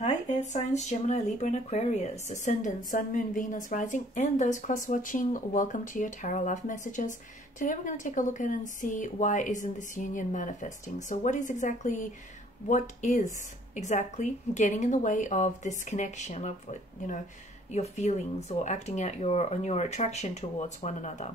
Hi, air signs Gemini, Libra, and Aquarius, Ascendant, Sun, Moon, Venus, Rising, and those cross-watching. Welcome to your Tarot Love Messages. Today we're going to take a look at and see why isn't this union manifesting. So what is exactly getting in the way of this connection of, your feelings or acting out on your attraction towards one another?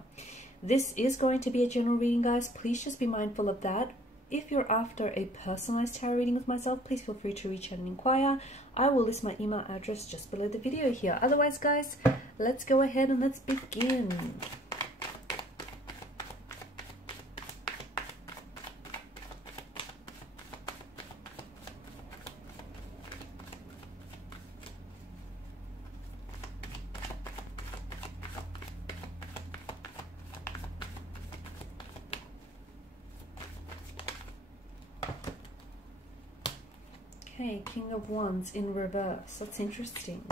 This is going to be a general reading, guys. Please just be mindful of that. If you're after a personalized tarot reading with myself, please feel free to reach out and inquire. I will list my email address just below the video here. Otherwise, guys, let's go ahead and let's begin. Okay, King of Wands in reverse. That's interesting.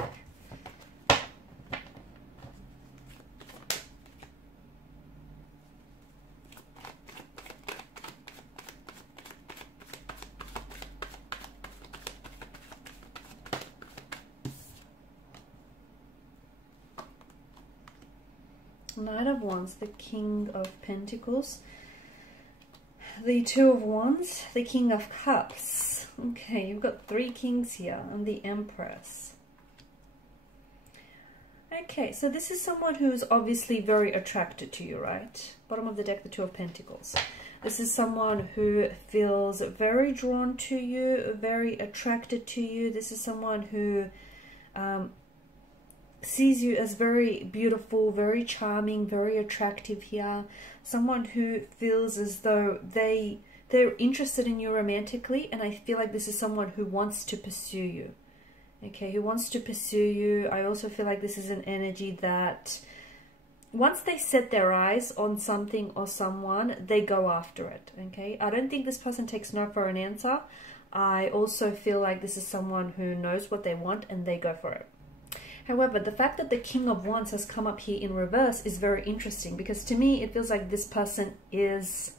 Knight of Wands, the King of Pentacles, the Two of Wands, the King of Cups. Okay, you've got three kings here and the Empress. Okay, so this is someone who's obviously very attracted to you, right? Bottom of the deck, the Two of Pentacles. This is someone who feels very drawn to you, very attracted to you. This is someone who sees you as very beautiful, very charming, very attractive here. Someone who feels as though they're interested in you romantically, and I feel like this is someone who wants to pursue you. Okay, who wants to pursue you. I also feel like this is an energy that once they set their eyes on something or someone, they go after it. Okay, I don't think this person takes no for an answer. I also feel like this is someone who knows what they want and they go for it. However, the fact that the King of Wands has come up here in reverse is very interesting, because to me it feels like this person is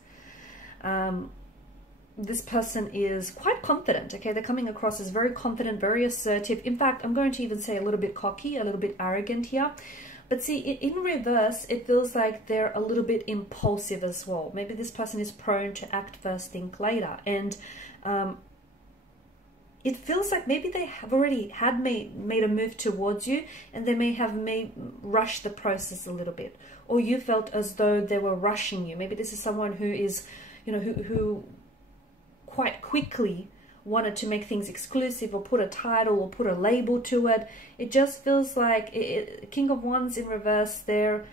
quite confident. Okay, they're coming across as very confident, very assertive. In fact, I'm going to even say a little bit cocky, a little bit arrogant here. But see, in reverse, it feels like they're a little bit impulsive as well. Maybe this person is prone to act first, think later. And it feels like maybe they have already made a move towards you, and they may have rushed the process a little bit. Or you felt as though they were rushing you. Maybe this is someone who is, who quite quickly wanted to make things exclusive or put a title or put a label to it. It just feels like King of Wands in reverse, they're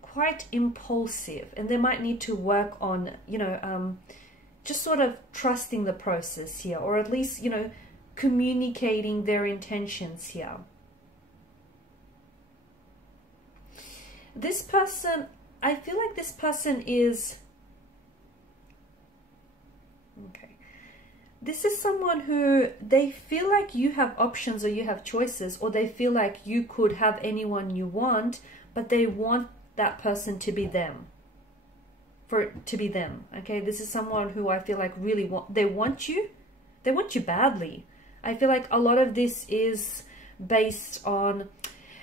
quite impulsive, and they might need to work on, just sort of trusting the process here, or at least, communicating their intentions here. This person, I feel like this person is... Okay. This is someone who they feel like you have options or you have choices, or they feel like you could have anyone you want, but they want that person to be them. For it to be them. Okay, this is someone who I feel like really they want you badly. I feel like a lot of this is based on,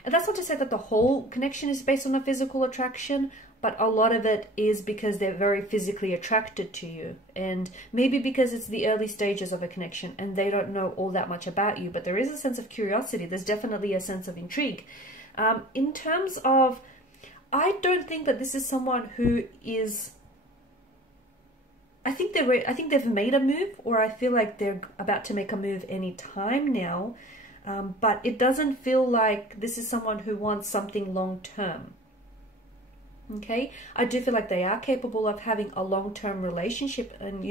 and that's not to say that the whole connection is based on a physical attraction, but a lot of it is because they're very physically attracted to you, and maybe because it's the early stages of a connection and they don't know all that much about you, but there is a sense of curiosity. There's definitely a sense of intrigue. In terms of, I don't think that this is someone who is, I think they've made a move, or I feel like they're about to make a move any time now, but it doesn't feel like this is someone who wants something long term. Okay, I do feel like they are capable of having a long-term relationship and,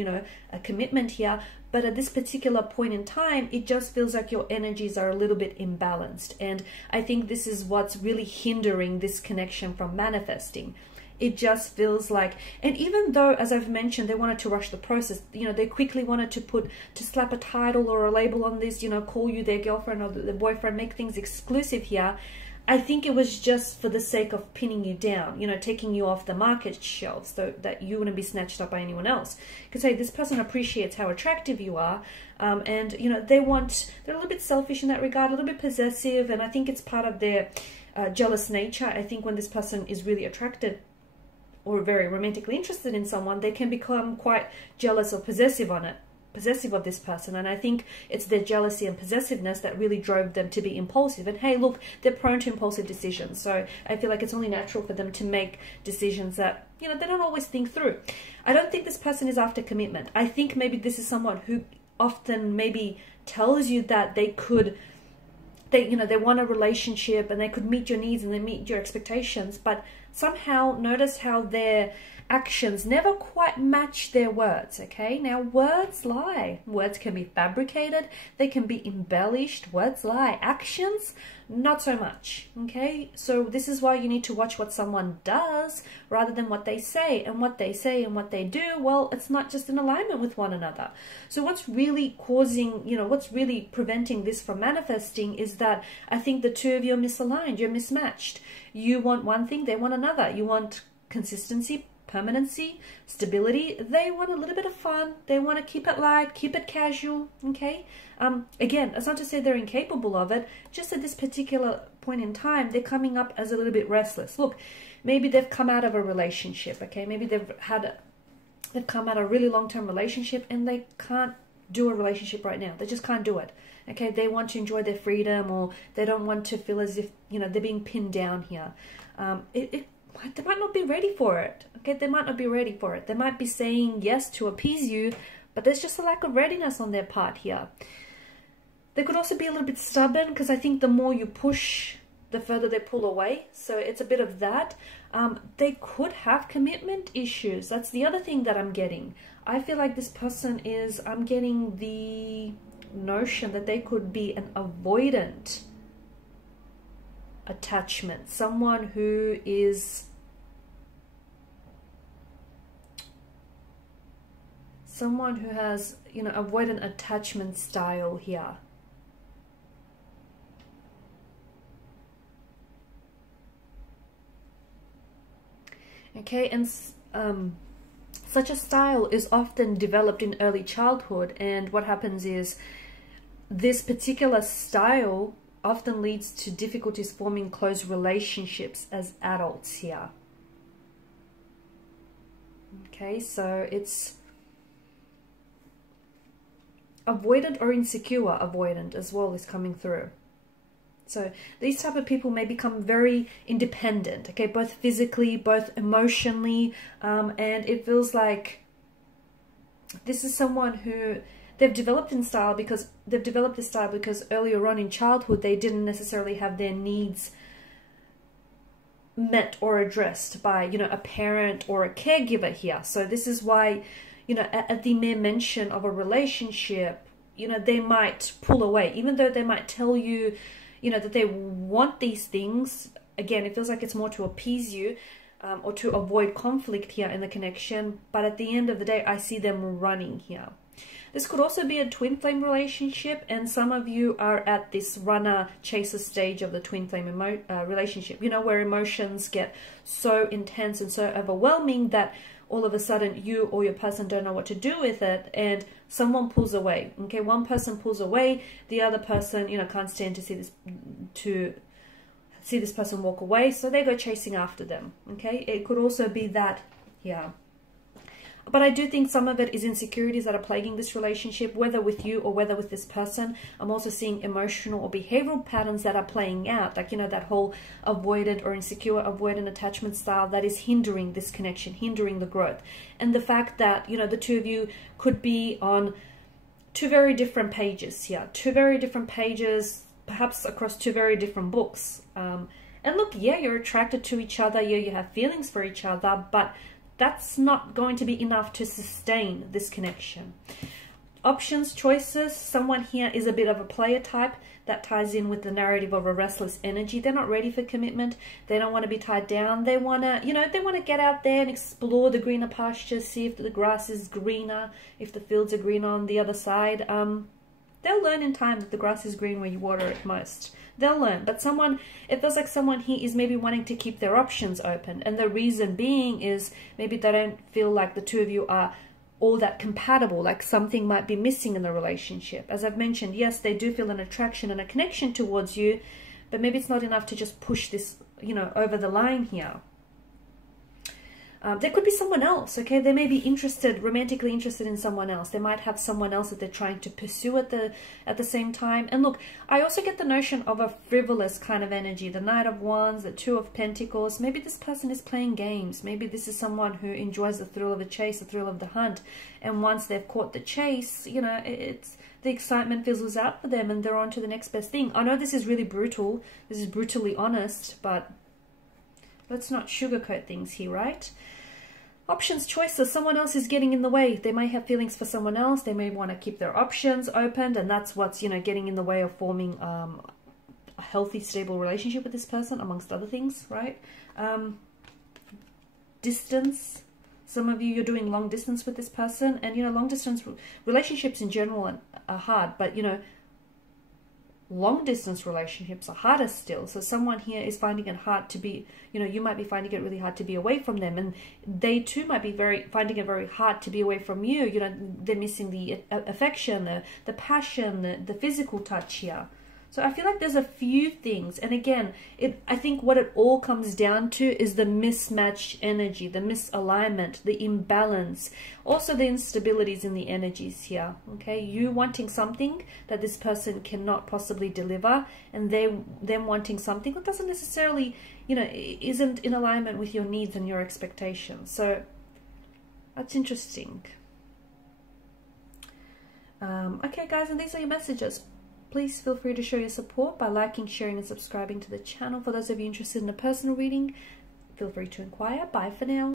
a commitment here. But at this particular point in time, it just feels like your energies are a little bit imbalanced. And I think this is what's really hindering this connection from manifesting. It just feels like, and even though, as I've mentioned, they wanted to rush the process, they quickly wanted to slap a title or a label on this, call you their girlfriend or their boyfriend, make things exclusive here. I think it was just for the sake of pinning you down, you know, taking you off the market shelves so that you wouldn't be snatched up by anyone else. Because, hey, this person appreciates how attractive you are, and, you know, they're a little bit selfish in that regard, a little bit possessive, and I think it's part of their jealous nature. I think when this person is really attracted or very romantically interested in someone, they can become quite jealous or possessive of this person, and I think it's their jealousy and possessiveness that really drove them to be impulsive. And hey, look, they're prone to impulsive decisions, so I feel like it's only natural for them to make decisions that, you know, they don't always think through. I don't think this person is after commitment. I think maybe this is someone who often maybe tells you that they want a relationship and they could meet your needs and they meet your expectations, but somehow notice how their actions never quite match their words. Okay, now words lie. Words can be fabricated, they can be embellished. Words lie. Actions, not so much. Okay, so this is why you need to watch what someone does rather than what they say. And what they say and what they do, well, it's not just in alignment with one another. So what's really causing, you know, what's really preventing this from manifesting is that I think the two of you are misaligned. You're mismatched. You want one thing, they want another. You want consistency, permanency, stability. They want a little bit of fun. They want to keep it light, keep it casual. Okay, again, it's not to say they're incapable of it, just at this particular point in time they're coming up as a little bit restless. Look, maybe they've come out of a relationship. Okay, maybe they've come out of a really long-term relationship and they can't do a relationship right now. They just can't do it. Okay, they want to enjoy their freedom, or they don't want to feel as if, you know, they're being pinned down here. They might not be ready for it. Okay, they might not be ready for it. They might be saying yes to appease you, but there's just a lack of readiness on their part here. They could also be a little bit stubborn, because I think the more you push, the further they pull away. So it's a bit of that. They could have commitment issues. That's the other thing that I'm getting. I feel like this person is, I'm getting the notion that they could be an avoidant attachment. Someone who is has, you know, avoidant attachment style here. Okay, and such a style is often developed in early childhood, and what happens is this particular style often leads to difficulties forming close relationships as adults here. Okay, so it's avoidant or insecure avoidant as well is coming through. So these type of people may become very independent, okay, both physically, both emotionally, and it feels like this is someone who they've developed this style because earlier on in childhood they didn't necessarily have their needs met or addressed by, you know, a parent or a caregiver here. So this is why, you know, at the mere mention of a relationship, you know, they might pull away, even though they might tell you, you know, that they want these things. Again, it feels like it's more to appease you, or to avoid conflict here in the connection. But at the end of the day, I see them running here. This could also be a twin flame relationship, and some of you are at this runner-chaser stage of the twin flame relationship, you know, where emotions get so intense and so overwhelming that all of a sudden you or your person don't know what to do with it, and someone pulls away. Okay, one person pulls away, the other person, you know, can't stand to see this person walk away, so they go chasing after them. Okay, it could also be that here. But I do think some of it is insecurities that are plaguing this relationship, whether with you or whether with this person. I'm also seeing emotional or behavioral patterns that are playing out, like, you know, that whole avoidant or insecure avoidant attachment style that is hindering this connection, hindering the growth. And the fact that, you know, the two of you could be on two very different pages here, two very different pages, perhaps across two very different books. And look, yeah, you're attracted to each other, yeah, you have feelings for each other, but that's not going to be enough to sustain this connection. Options, choices. Someone here is a bit of a player type. That ties in with the narrative of a restless energy. They're not ready for commitment. They don't want to be tied down. They want to, you know, they want to get out there and explore the greener pastures, see if the grass is greener, if the fields are greener on the other side. They'll learn in time that the grass is green where you water it most. They'll learn. But someone, it feels like someone here is maybe wanting to keep their options open. And the reason being is maybe they don't feel like the two of you are all that compatible, like something might be missing in the relationship. As I've mentioned, yes, they do feel an attraction and a connection towards you, but maybe it's not enough to just push this, you know, over the line here. There could be someone else, okay? They may be interested, romantically interested in someone else. They might have someone else that they're trying to pursue at the same time. And look, I also get the notion of a frivolous kind of energy. The Knight of Wands, the Two of Pentacles. Maybe this person is playing games. Maybe this is someone who enjoys the thrill of the chase, the thrill of the hunt. And once they've caught the chase, you know, it's the excitement fizzles out for them and they're on to the next best thing. I know this is really brutal. This is brutally honest, but let's not sugarcoat things here, right? Options, choices, someone else is getting in the way. They may have feelings for someone else. They may want to keep their options open, and that's what's, you know, getting in the way of forming a healthy, stable relationship with this person, amongst other things, right? Distance. Some of you, you're doing long distance with this person, and, you know, long distance relationships in general are hard, but, you know, long distance relationships are harder still. So someone here is finding it hard to be, you know, you might be finding it really hard to be away from them, and they too might be finding it very hard to be away from you. You know, they're missing the affection, the passion, the physical touch here. So I feel like there's a few things, and again, I think what it all comes down to is the mismatched energy, the misalignment, the imbalance, also the instabilities in the energies here, okay? You wanting something that this person cannot possibly deliver, and them wanting something that doesn't necessarily, you know, isn't in alignment with your needs and your expectations. So that's interesting. Okay, guys, and these are your messages. Please feel free to show your support by liking, sharing, and subscribing to the channel. For those of you interested in a personal reading, feel free to inquire. Bye for now.